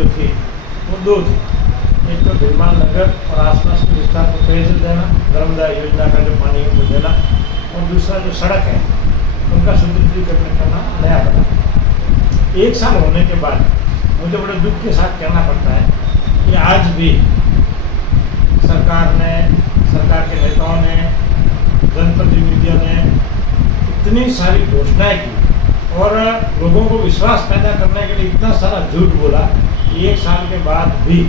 जो थी वो दो थी। एक तो भीलमाल नगर और आसपास के विस्तार को पेयजल देना, नर्मदा योजना का जो पानी है वो देना, और दूसरा जो सड़क है उनका सुदृढ़ीकरण करना, नया बना। 1 साल होने के बाद मुझे बड़े दुख के साथ कहना पड़ता है कि आज भी सरकार ने, सरकार के नेताओं ने, जनप्रतिनिधियों ने इतनी सारी घोषणाएं की और लोगों को विश्वास पैदा करने के लिए इतना सारा झूठ बोला कि 1 साल के बाद भी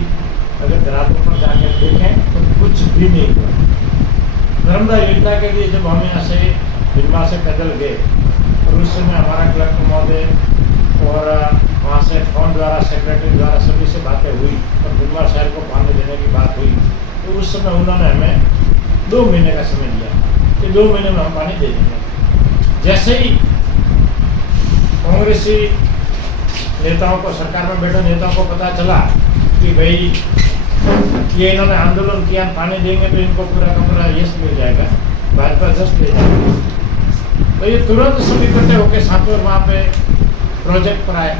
अगर धरातल पर जाकर देखें तो कुछ भी नहीं हुआ। नर्मदा योजना के लिए जब हम यहाँ से भीलमाल से पैदल गए और उस समय हमारा कलेक्टर महोदय और वहाँ से फोन द्वारा, सेक्रेटरी द्वारा सभी से बातें हुई और भीलमाल शहर को पानी देने की बात हुई, तो उस समय उन्होंने हमें 2 महीने का समय दिया कि 2 महीने में हम पानी दे देंगे। जैसे ही कांग्रेसी नेताओं को, सरकार में बैठे नेताओं को पता चला कि भाई ये इन्होंने आंदोलन किया, पानी देंगे तो इनको पूरा का पूरा यश मिल जाएगा, भाजपा जस्ट ले जाएगी, तो ये तुरंत सब इकट्ठे होकर सातवें वहाँ पे प्रोजेक्ट पर आए।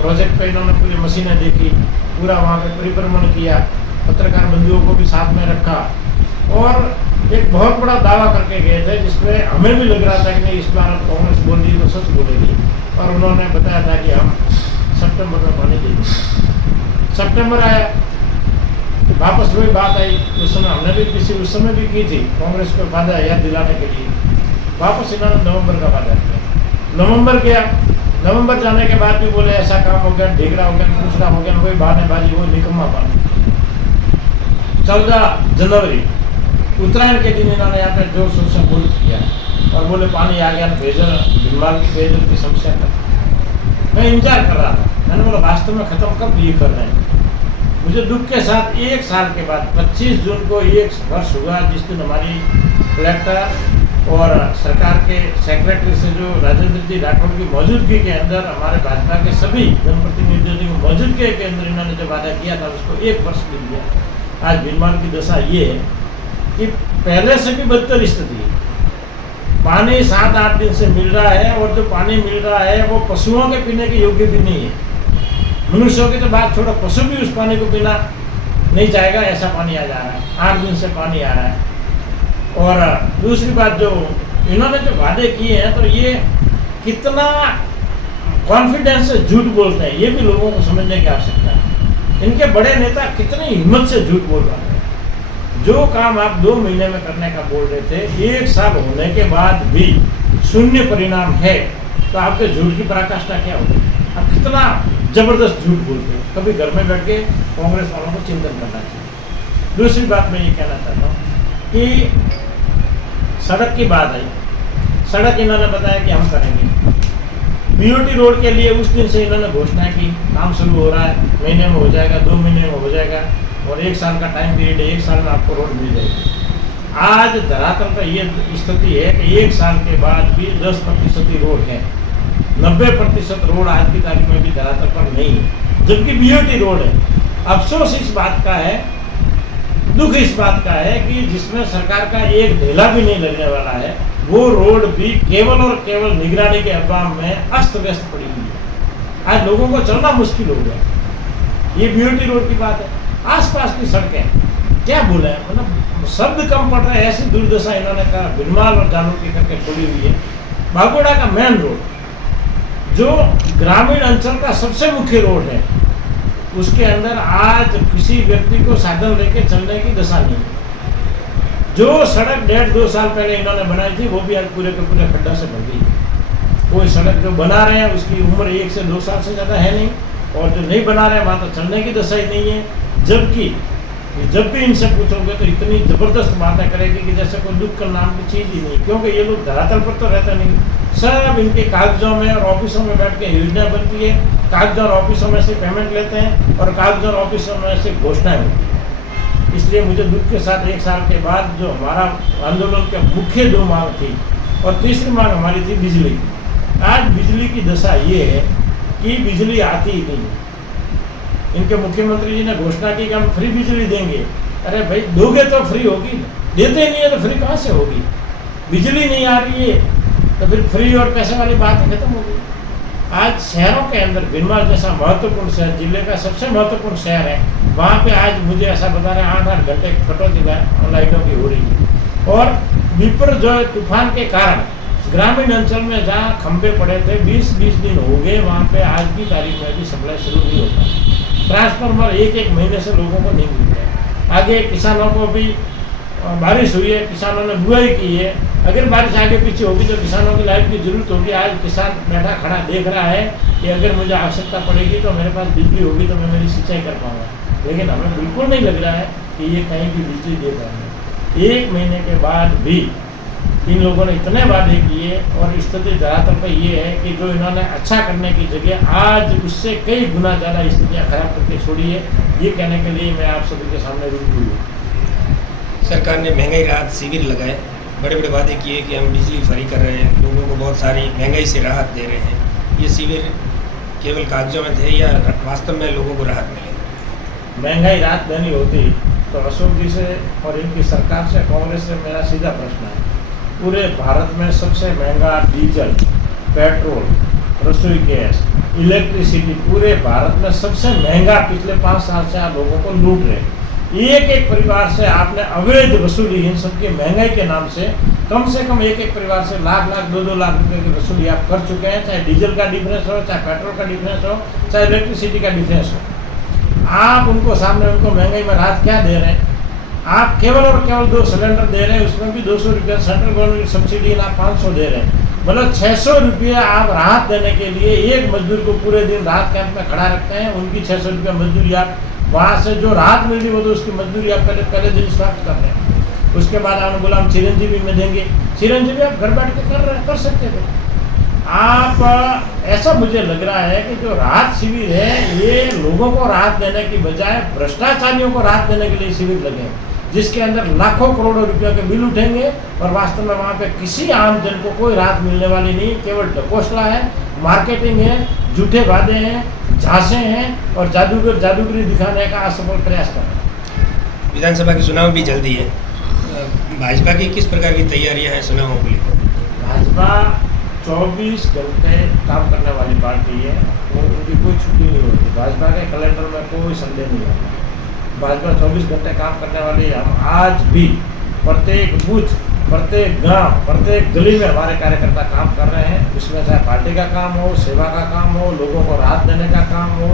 प्रोजेक्ट पे इन्होंने पूरी मशीनें देखी, पूरा वहाँ पे परिभ्रमण किया, पत्रकार बंधुओं को भी साथ में रखा और एक बहुत बड़ा दावा करके गए थे जिसमें हमें भी लग रहा था कि नहीं, इस बार कांग्रेस बोल रही तो सच बोलेगी, और उन्होंने बताया था कि हम सितंबर में पानी देंगे। सितंबर आया, वापस वही बात आई, उस समय हमने भी किसी उस समय भी की थी कांग्रेस को वादा याद दिलाने के लिए। वापस इन्होंने नवंबर का वादा किया। नवंबर गया, नवंबर जाने के बाद भी बोले ऐसा काम हो गया, ढीगड़ा हो गया, दूसरा हो गया, वही बहानेबाजी, वो निकम्मा पानी। 14 जनवरी उत्तरायण के दिन इन्होंने यहाँ पे जोर शोर से बोल किया और बोले पानी आ गया, पेयजल, भीलमाल की पेयजल की समस्या खत्म। मैं इंतजार कर रहा था, मैंने बोला वास्तव में खत्म कब ये कर रहे हैं। मुझे दुख के साथ 1 साल के बाद 25 जून को 1 वर्ष हुआ जिस दिन हमारी कलेक्टर और सरकार के सेक्रेटरी से जो राजेंद्र जी राठौड़ की मौजूदगी के अंदर हमारे भाजपा के सभी जनप्रतिनिधियों की मौजूदगी के अंदर इन्होंने जो वादा किया था उसको 1 वर्ष मिल गया। आज भीलमाल की दशा ये है कि पहले से भी बदतर स्थिति है। पानी 7-8 दिन से मिल रहा है और जो पानी मिल रहा है वो पशुओं के पीने के योग्य भी नहीं है। मनुष्यों की तो बात छोड़ो, पशु भी उस पानी को पीना नहीं चाहेगा, ऐसा पानी आ जा रहा है। 8 दिन से पानी आ रहा है। और दूसरी बात, जो इन्होंने जो वादे किए हैं तो ये कितना कॉन्फिडेंस से झूठ बोलते हैं ये भी लोगों को समझने की आवश्यकता है। इनके बड़े नेता कितनी हिम्मत से झूठ बोल रहे हैं। जो काम आप 2 महीने में करने का बोल रहे थे, 1 साल होने के बाद भी शून्य परिणाम है, तो आपके झूठ की पराकाष्ठा क्या होगी? आप कितना जबरदस्त झूठ बोलते हैं। कभी घर में बैठ के कांग्रेस वालों को चिंतन करना चाहिए। दूसरी बात मैं ये कहना चाहता हूँ कि सड़क की बात आई, सड़क इन्होंने बताया कि हम करेंगे। बीओटी रोड के लिए उस दिन से इन्होंने घोषणा की, काम शुरू हो रहा है, महीने में हो जाएगा, 2 महीने में हो जाएगा और 1 साल का टाइम पीरियड है, 1 साल में आपको रोड मिल जाएगी। आज धरातल पर ये स्थिति है कि 1 साल के बाद भी 10% ही रोड है, 90% रोड आज की तारीख में भी धरातल पर नहीं है, जबकि बीओटी रोड है। अफसोस इस बात का है, दुख इस बात का है कि जिसमें सरकार का एक ढेला भी नहीं लगने वाला है, वो रोड भी केवल और केवल निगरानी के अभाव में अस्त व्यस्त पड़ी हुई है। आज लोगों को चलना मुश्किल हो गया। ये बीओटी रोड की बात है। आसपास की सड़कें क्या बोले, मतलब शब्द कम पड़ रहे हैं, ऐसी दुर्दशा इन्होंने कहा भीलमाल और जानू की करके छोड़ी हुई है। बागोड़ा का मेन रोड जो ग्रामीण अंचल का सबसे मुख्य रोड है, उसके अंदर आज किसी व्यक्ति को साधन लेके चलने की दशा नहीं है। जो सड़क 1.5-2 साल पहले इन्होंने बनाई थी वो भी आज पूरे के पूरे खड्डा से भर गई। कोई सड़क जो बना रहे हैं उसकी उम्र 1 से 2 साल से ज़्यादा है नहीं, और जो नहीं बना रहे हैं वहाँ तो चलने की दशा ही नहीं है। जबकि जब भी इनसे पूछोगे तो इतनी ज़बरदस्त बातें करेगी कि जैसे कोई दुख का नाम की चीज़ ही नहीं, क्योंकि ये लोग धरातल पर तो रहते नहीं। सब इनके कागजों में और ऑफिसों में बैठ के योजना बनती है, कागज और ऑफिसों में से पेमेंट लेते हैं और कागज और ऑफिसों में से घोषणाएं होती हैं। इसलिए मुझे दुख के साथ 1 साल के बाद जो हमारा आंदोलन के मुख्य 2 मांग थी और तीसरी मांग हमारी थी बिजली की। आज बिजली की दशा ये है कि बिजली आती ही नहीं है। इनके मुख्यमंत्री जी ने घोषणा की कि हम फ्री बिजली देंगे। अरे भाई, दोगे तो फ्री होगी, देते नहीं है तो फ्री कहाँ से होगी? बिजली नहीं आ रही है तो फिर फ्री और पैसे वाली बात खत्म हो गई। आज शहरों के अंदर भिनमाल जैसा महत्वपूर्ण शहर, जिले का सबसे महत्वपूर्ण शहर है, वहाँ पे आज मुझे ऐसा बता रहे हैं 8-8 घंटे कटौती लाइटों की हो रही है। और विपर जो तूफान के कारण ग्रामीण अंचल में जहाँ खंभे पड़े थे 20-20 दिन हो गए, वहाँ पे आज की तारीख में भी सप्लाई शुरू नहीं होता। ट्रांसफार्मर एक महीने से लोगों को नहीं मिल रहा। आगे किसानों को भी बारिश हुई है, किसानों ने बुआई की है, अगर बारिश आगे पीछे होगी तो किसानों की लाइफ की जरूरत होगी। आज किसान बैठा खड़ा देख रहा है कि अगर मुझे आवश्यकता पड़ेगी तो मेरे पास बिजली होगी तो मैं मेरी सिंचाई कर पाऊंगा, लेकिन हमें बिल्कुल नहीं लग रहा है कि ये कहीं भी बिजली दे पाएंगे। 1 महीने के बाद भी इन लोगों ने इतने वादे किए और स्थिति धरातल पर ये है कि जो इन्होंने अच्छा करने की जगह आज उससे कई गुना ज़्यादा स्थितियाँ खराब करके छोड़ी है। ये कहने के लिए मैं आप सभी के सामने रूबरू हूँ। सरकार ने महंगाई राहत शिविर लगाए, बड़े बड़े वादे किए कि हम बिजली फ्री कर रहे हैं, लोगों को बहुत सारी महंगाई से राहत दे रहे हैं। ये शिविर केवल कागजों में थे या वास्तव में लोगों को राहत मिली? महंगाई राहत देनी होती तो अशोक जी से और इनकी सरकार से, कांग्रेस से मेरा सीधा प्रश्न है, पूरे भारत में सबसे महंगा डीजल, पेट्रोल, रसोई गैस, इलेक्ट्रिसिटी पूरे भारत में सबसे महंगा पिछले 5 साल से आप लोगों को लूट रहे हैं। एक परिवार से आपने अवैध वसूली, इन सबकी महंगाई के नाम से कम एक परिवार से लाख 2-2 लाख रुपए की वसूली आप कर चुके हैं। चाहे डीजल का डिफरेंस हो, चाहे पेट्रोल का डिफरेंस हो, चाहे इलेक्ट्रिसिटी का डिफरेंस हो, आप उनको सामने उनको महंगाई में राहत क्या दे रहे हैं? आप केवल और केवल 2 सिलेंडर दे रहे हैं, उसमें भी 200 रुपया सेंट्रल गवर्नमेंट की सब्सिडी, आप 500 दे रहे हैं। मतलब 600 रुपया आप राहत देने के लिए एक मजदूर को पूरे दिन राहत कैंप में खड़ा रखते हैं। उनकी 600 रुपया मजदूरी, आप वहाँ से जो राहत मिल रही वो तो उसकी मजदूरी आप पहले दिन समाप्त कर रहे हैं। उसके बाद आपने बोला हम चिरंजीवी में देंगे, चिरंजीवी आप घर बैठ के कर सकते थे आप। ऐसा मुझे लग रहा है कि जो राहत शिविर है ये लोगों को राहत देने की बजाय भ्रष्टाचारियों को राहत देने के लिए शिविर लगे हैं, जिसके अंदर लाखों करोड़ों रुपयों के बिल उठेंगे और वास्तव में वहाँ पे किसी आम जन को कोई राहत मिलने वाली नहीं। केवल ढकोसला है, मार्केटिंग है, झूठे वादे हैं, झांसे हैं और जादूगरी दिखाने का असफल प्रयास कर रहे हैं। विधानसभा के चुनाव भी जल्दी है, भाजपा की किस प्रकार की तैयारियां हैं चुनावों को लेकर? भाजपा 24 घंटे काम करने वाली पार्टी है, वो उनकी कोई छुट्टी नहीं होती। भाजपा के कैलेंडर में कोई संदेह नहीं होता। भाजपा 24 घंटे काम करने वाली। हम आज भी प्रत्येक बूथ, प्रत्येक गांव, प्रत्येक गली में हमारे कार्यकर्ता काम कर रहे हैं। उसमें चाहे पार्टी का काम हो, सेवा का काम हो, लोगों को राहत देने का काम हो,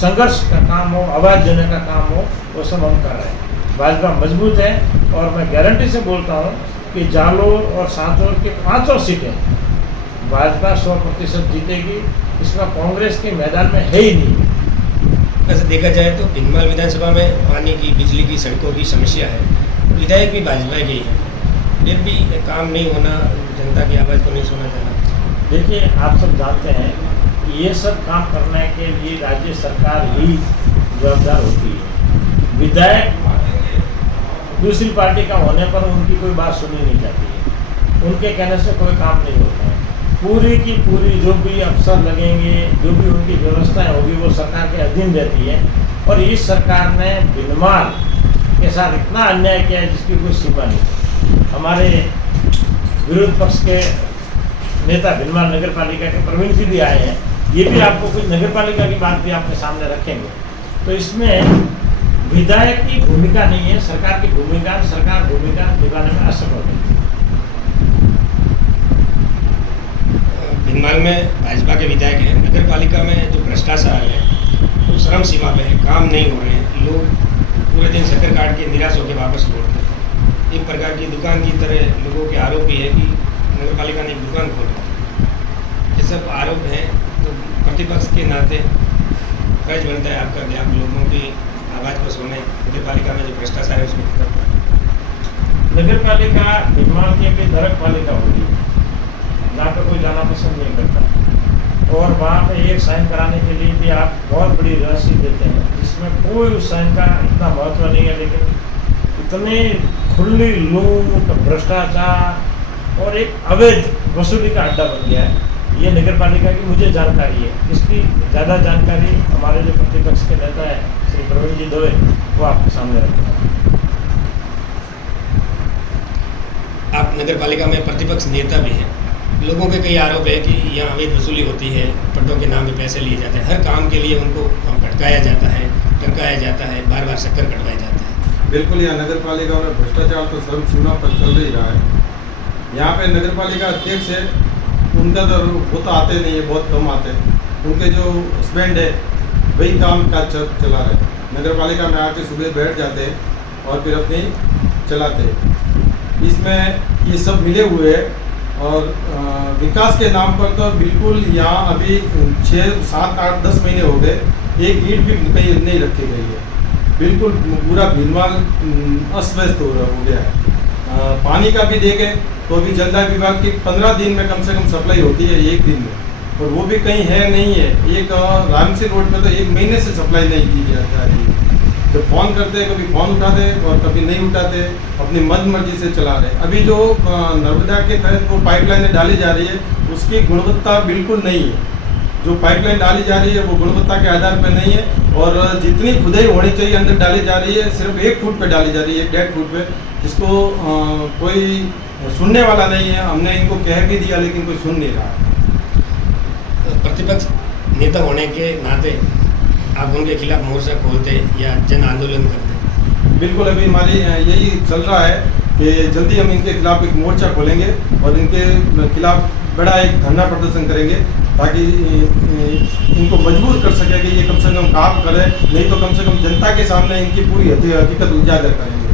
संघर्ष का काम हो, आवाज़ देने का काम हो, वो सब हम कर रहे हैं। भाजपा मजबूत है और मैं गारंटी से बोलता हूँ कि जालोर और सांचौर की 5 सीटें भाजपा 100% जीतेगी। इसमें कांग्रेस के मैदान में है ही नहीं। वैसे देखा जाए तो भिनमाल विधानसभा में पानी की, बिजली की, सड़कों की समस्या है, विधायक भी भाजपा के ही है, फिर भी काम नहीं होना, जनता की आवाज़ को नहीं सुना जाना। देखिए, आप सब जानते हैं कि ये सब काम करने के लिए राज्य सरकार ही जवाबदार होती है। विधायक दूसरी पार्टी का होने पर उनकी कोई बात सुनी नहीं जाती है, उनके कहने से कोई काम नहीं होता है। पूरी की पूरी जो भी अफसर लगेंगे, जो भी उनकी व्यवस्थाएं होगी वो सरकार के अधीन रहती है। और इस सरकार ने भिनमाल के साथ इतना अन्याय किया है जिसकी कोई सीमा नहीं। हमारे विरोध पक्ष के नेता भिनमाल नगर पालिका के प्रवीण जी भी आए हैं, ये भी आपको कुछ नगर पालिका की बात भी आपके सामने रखेंगे। तो इसमें विधायक की भूमिका नहीं है, सरकार की भूमिका, सरकार भूमिका निभाने में असफल है। भिनमाल में भाजपा के विधायक हैं, नगर पालिका में जो भ्रष्टाचार है वो चरम सीमा पे है, काम नहीं हो रहे हैं, लोग पूरे दिन शक्कर काट के निराश होकर वापस लौटते हैं। एक प्रकार की दुकान की तरह लोगों के आरोप भी है कि नगर पालिका ने एक दुकान खोल दी। ये सब आरोप हैं, तो प्रतिपक्ष के नाते फर्ज बनता है आपका कि आप लोगों की आवाज़ को सुने, नगर पालिका में जो भ्रष्टाचार है उसको खत्म करें। नगर पालिका भिनमाल की भी नरक पालिका होगी, जहाँ पे कोई जाना पसंद नहीं करता और वहाँ पे एक साइन कराने के लिए भी आप बहुत बड़ी राशि देते हैं, जिसमें कोई उस साइन का इतना महत्व नहीं है, लेकिन इतने खुली लूट, भ्रष्टाचार और एक अवैध वसूली का अड्डा बन गया है। ये नगर पालिका की मुझे जानकारी है, इसकी ज़्यादा जानकारी हमारे जो प्रतिपक्ष के नेता है श्री प्रवीण जी दोए वो आपके सामने रखेंगे। आप नगर पालिका में प्रतिपक्ष नेता भी हैं, लोगों के कई आरोप है कि यहाँ अवैध वसूली होती है, पट्टों के नाम पे पैसे लिए जाते हैं, हर काम के लिए उनको भटकाया जाता है, टरकाया जाता है, बार बार चक्कर कटवाया जाता है। बिल्कुल, यहाँ नगर पालिका में भ्रष्टाचार तो सर्वसीमा पर चल ही रहा है। यहाँ पे नगर पालिका अध्यक्ष है, उनका तो वो तो आते नहीं है, बहुत कम आते हैं। उनके जो हस्बैंड है वही काम काज चला रहे हैं। नगर पालिका में आके सुबह बैठ जाते हैं और फिर अपनी चलाते हैं। इसमें ये सब मिले हुए हैं और विकास के नाम पर तो बिल्कुल यहाँ अभी 6, 7, 8, 10 महीने हो गए, एक ईंट भी कहीं नहीं रखी गई है। बिल्कुल पूरा भीनमाल अस्त व्यस्त हो गया है। पानी का भी देखें तो अभी जलदाय विभाग की 15 दिन में कम से कम सप्लाई होती है, एक दिन में, और वो भी कहीं है नहीं है। एक रामसी रोड पे तो 1 महीने से सप्लाई नहीं की जा रही है। तो फ़ोन करते हैं, कभी फ़ोन उठाते और कभी नहीं उठाते, अपनी मन मर्जी से चला रहे। अभी जो नर्मदा के तहत वो पाइपलाइनें डाली जा रही है, उसकी गुणवत्ता बिल्कुल नहीं है। जो पाइपलाइन डाली जा रही है वो गुणवत्ता के आधार पर नहीं है, और जितनी खुदाई होनी चाहिए अंदर डाली जा रही है, सिर्फ 1 फुट पे डाली जा रही है, 1.5 फुट पे, जिसको कोई सुनने वाला नहीं है। हमने इनको कह भी दिया लेकिन कोई सुन नहीं रहा। प्रतिपक्ष नेता होने के नाते आप उनके खिलाफ मोर्चा खोलते या जन आंदोलन करते? बिल्कुल, अभी हमारी यही चल रहा है कि जल्दी हम इनके खिलाफ एक मोर्चा खोलेंगे और इनके खिलाफ बड़ा एक धरना प्रदर्शन करेंगे, ताकि इनको मजबूर कर सके कि ये कम से कम काम करें, नहीं तो कम से कम जनता के सामने इनकी पूरी हकीकत उजागर करेंगे।